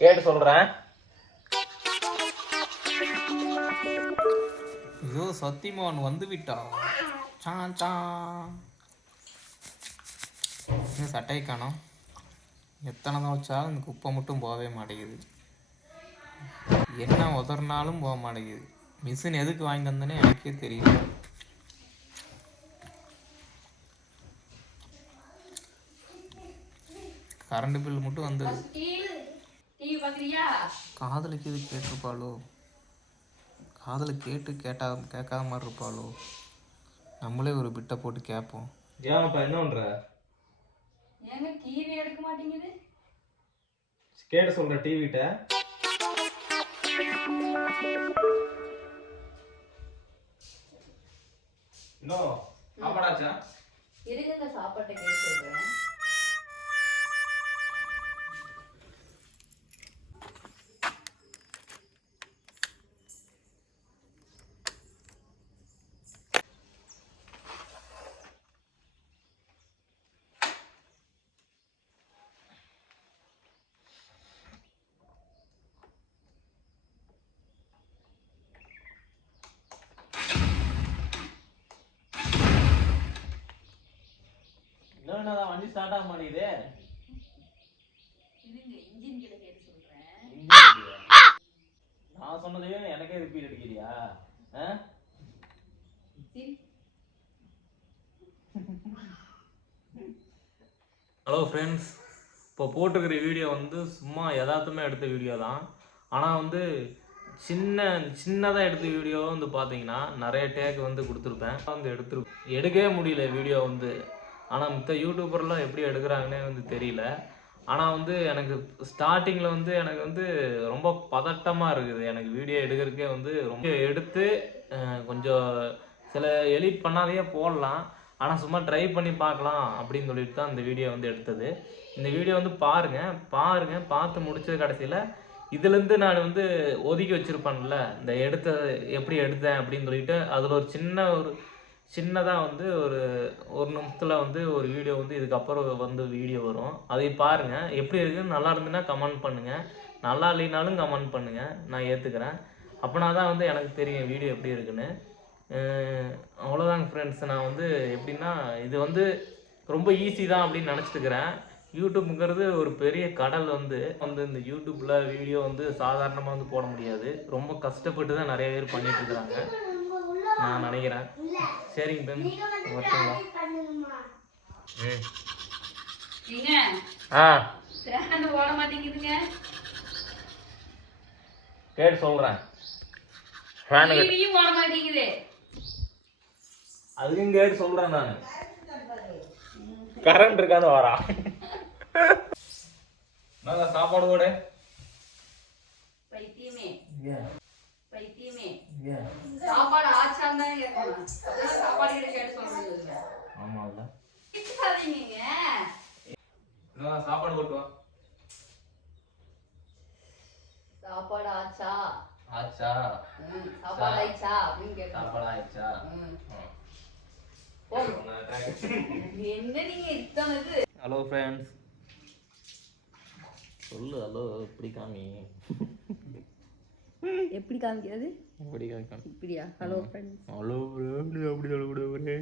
கேட்டு சொல்றேன். ஐயோ சத்தியமான் வந்து விட்டா. சான் சான். சட்டையை காணோம். எத்தனை தான் வச்சாலும் இந்த குப்பை மட்டும் போகவே மாட்டேங்குது. என்ன உதறினாலும் போக மாட்டேங்குது. மிஷின் எதுக்கு வாங்கி வந்தேனே எனக்கே தெரியல. கரண்ட் பில் மட்டும் வந்தது. டீ டிவி பார்க்குறியா காதலுக்கு இது கேட்டிருப்பாளோ? காதலை கேட்டு கேட்டா கேட்காத மாதிரி இருப்பாளோ? நம்மளே ஒரு பிட்டை போட்டு கேட்போம். ஏன்ப்பா என்ன பண்ற? ஏங்க டிவி எடுக்க மாட்டேங்குது. கேட்டு சொல்ற டிவிட்ட சாப்பாடாச்சா? இருக்குங்க சாப்பாட்டை கேட்டு சொல்றேன். வண்டி ஸ்டார்ட் ஆக மாட்டேங்குது. நான் சொன்னதையே எனக்கே ரிப்பீட் அடிக்கிறியா? ஹலோ ஃப்ரெண்ட்ஸ் இப்போ போட்டுக்கிற வீடியோ வந்து சும்மா யதார்த்தமாக எடுத்த வீடியோ தான். ஆனால் வந்து சின்ன சின்னதாக எடுத்த வீடியோ வந்து பார்த்தீங்கன்னா நிறைய டேக் வந்து கொடுத்துருப்பேன். வந்து எடுத்துரு எடுக்கவே முடியல வீடியோ வந்து. ஆனால் மித்த யூடியூபர்லாம் எப்படி எடுக்கிறாங்கன்னே வந்து தெரியல. ஆனால் வந்து எனக்கு ஸ்டார்டிங்கில் வந்து எனக்கு வந்து ரொம்ப பதட்டமாக இருக்குது. எனக்கு வீடியோ எடுக்கிறதுக்கே வந்து ரொம்ப எடுத்து கொஞ்சம் சில எடிட் பண்ணாதையே போடலாம். ஆனால் சும்மா ட்ரை பண்ணி பார்க்கலாம் அப்படின்னு சொல்லிட்டு தான் இந்த வீடியோ வந்து எடுத்தது. இந்த வீடியோ வந்து பாருங்கள் பாருங்க. பார்த்து முடிச்சது கடைசியில் இதுலேருந்து நான் வந்து ஒதுக்கி வச்சுருப்பேன்ல. இந்த எடுத்த எப்படி எடுத்தேன் அப்படின்னு சொல்லிட்டு அதில் ஒரு சின்ன ஒரு சின்னதாக வந்து ஒரு ஒரு நிமிஷத்தில் வந்து ஒரு வீடியோ வந்து இதுக்கப்புறம் வந்து வீடியோ வரும். அதை பாருங்கள் எப்படி இருக்குன்னு நல்லா இருந்துன்னா கமெண்ட் பண்ணுங்கள் நல்லா இல்லைனாலும் கமெண்ட் பண்ணுங்கள் நான் ஏற்றுக்கிறேன் அப்படின்னா தான் வந்து எனக்கு தெரியும் வீடியோ எப்படி இருக்குன்னு. அவ்வளோதாங்க ஃப்ரெண்ட்ஸ் நான் வந்து எப்படின்னா இது வந்து ரொம்ப ஈஸி தான் அப்படின்னு நினச்சிட்டு இருக்கிறேன் ஒரு பெரிய கடல் வந்து வந்து இந்த யூடியூப்பில் வீடியோ வந்து சாதாரணமாக வந்து போட முடியாது. ரொம்ப கஷ்டப்பட்டு தான் நிறைய பேர் பண்ணிகிட்ருக்குறாங்க நான் நினைக்கிறேன். சரிங்க பெண். ஆ. கேட்டு சொல்றேன். அதுக்கும் கேட்டு சொல்றேன் நான். கரண்ட் இருக்கான்னு வரா நல்லா சாப்பாடு கூட பைத்தியமே சாப்பாடு ஆச்சான்னு தான் கேட்கணும் அதான் சாப்பாடு கிட்ட கேட்டு சொல்றீங்க நான் ஆச்சா? ஆச்சா சாப்பாடு ஆயிச்சா அப்படின்னு கேட்கணும் சாப்பாடு. போதும். என்ன நீங்க இத்தனை இது? ஹலோ ஃப்ரெண்ட்ஸ் சொல்லு ஹலோ இப்படி காமி. எப்படி காமிக்கிறது? இப்படி காமி இப்படியா? ஹலோ ஃப்ரெண்ட்ஸ் ஹலோ அப்படி சொல்லக்கூடாது